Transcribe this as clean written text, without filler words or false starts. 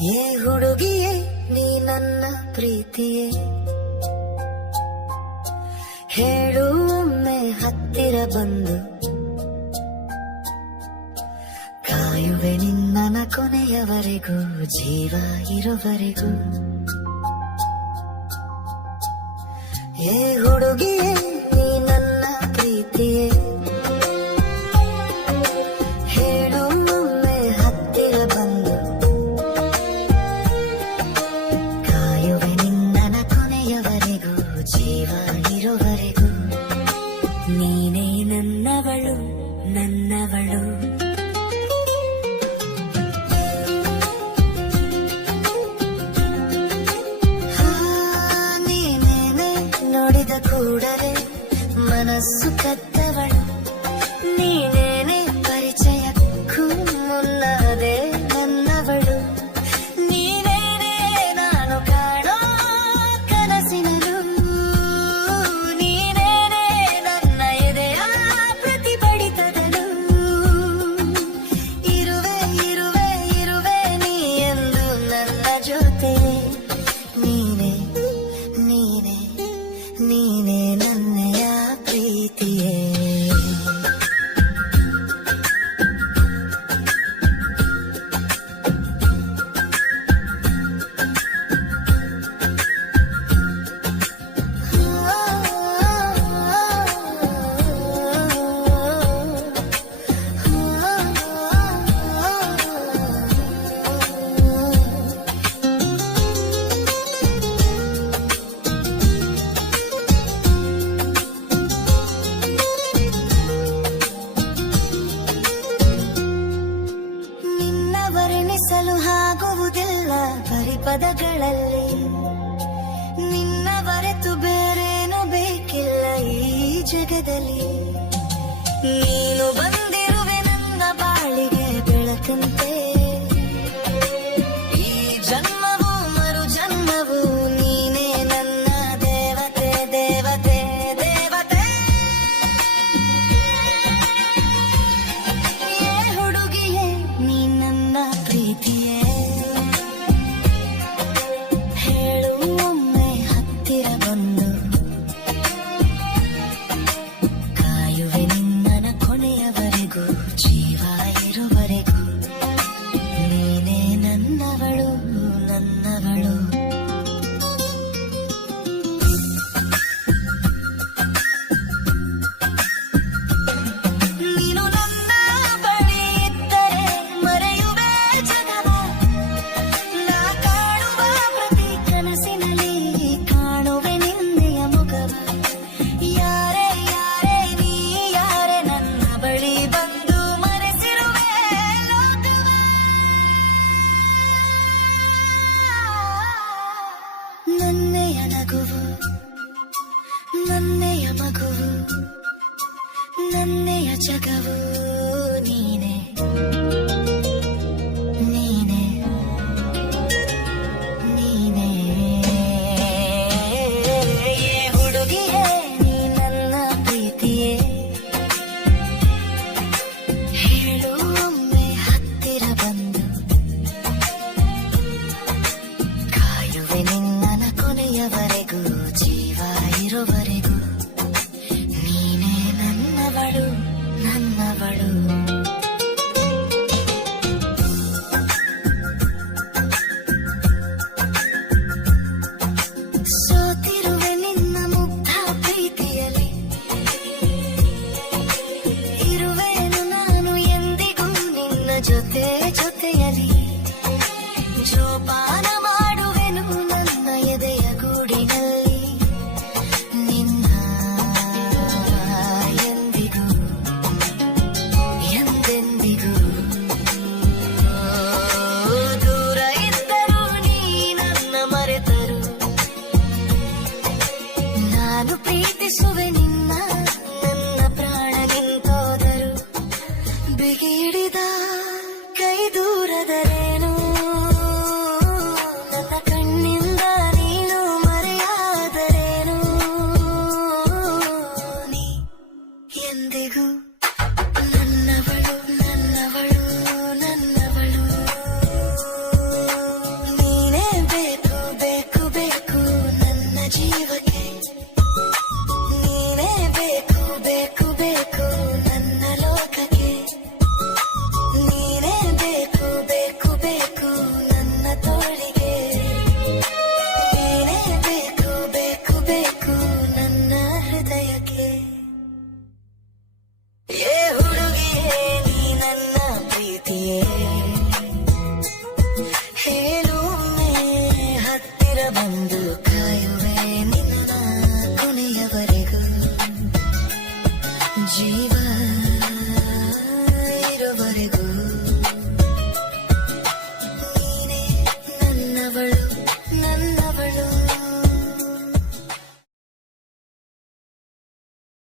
ಏ ಹುಡುಗಿಯೇ ನೀ ನನ್ನ ಪ್ರೀತಿಯೇ, ಹೇಳು ಒಮ್ಮೆ ಹತ್ತಿರ ಬಂದು, ಕಾಯುವೆ ನಿನ್ನನ ಕೊನೆಯವರೆಗೂ, ಜೀವ ಇರುವರೆಗೂ. ಏ ಹುಡುಗಿಯೇ ನೀ ನನ್ನ ಪ್ರೀತಿಯೇ, ಹೇಳು ಒಮ್ಮೆ ಹತ್ತಿರ ಬಂದು, ಕಾಯುವೆ ನಿನ್ನನ ಕೊನೆಯವರೆಗೂ, ಜೀವ ಇರುವರೆಗೂ. ನೀನೇ ನನ್ನವಳು ನನ್ನವಳು. ನೋಡಿದ ಕೂಡಲೇ ಮನಸ್ಸು ಕದ್ದವಳು, ನೀನೇನೆ ಪರಿಚಯಕ್ಕೂ ಮುನ್ನದೇ ನನ್ನವಳು. ನೀನೇನೆ ನಾನು ಕಾಣೋ ಕನಸಿನಲು, ನೀನೇನೆ ನನ್ನ ಎದೆಯ ಪ್ರತಿ ಬಡಿತದಲು. ಇರುವೆ ಇರುವೆ ಇರುವೆ ನೀ ಎಂದು ನನ್ನ ಜೊತೆ, ನೀನೇ ನೀನೇ ನೀನೇ ನನ್ನಯ ಪ್ರೀತಿಯೇ. ಆಗುವುದಿಲ್ಲ ಬರಿ ಪದಗಳಲ್ಲಿ, ನಿನ್ನ ಬರೆತು ಬೇರೇನು ಬೇಕಿಲ್ಲ ಈ ಜಗದಲ್ಲಿ. ನೀನು ಬಂದಿರುವೆ ನನ್ನ ಬಾಳಿಗೆ ಬೆಳಕಂತೆ, ಈ ಜನ್ಮವು ಮರು ಜನ್ಮವು ನೀನೇ ನನ್ನ ದೇವತೆ ದೇವತೆ ದೇವತೆ. ಏ ಹುಡುಗಿಯೇ ನೀ ನನ್ನ ಪ್ರೀತಿಯೇ, ಹೇಳು ಒಮ್ಮೆ ಹತ್ತಿರ ಬಂದು, ಕಾಯುವೆ ನಿನ್ನನ ಕೊನೆ ಸಾಯೋವರೆಗೂ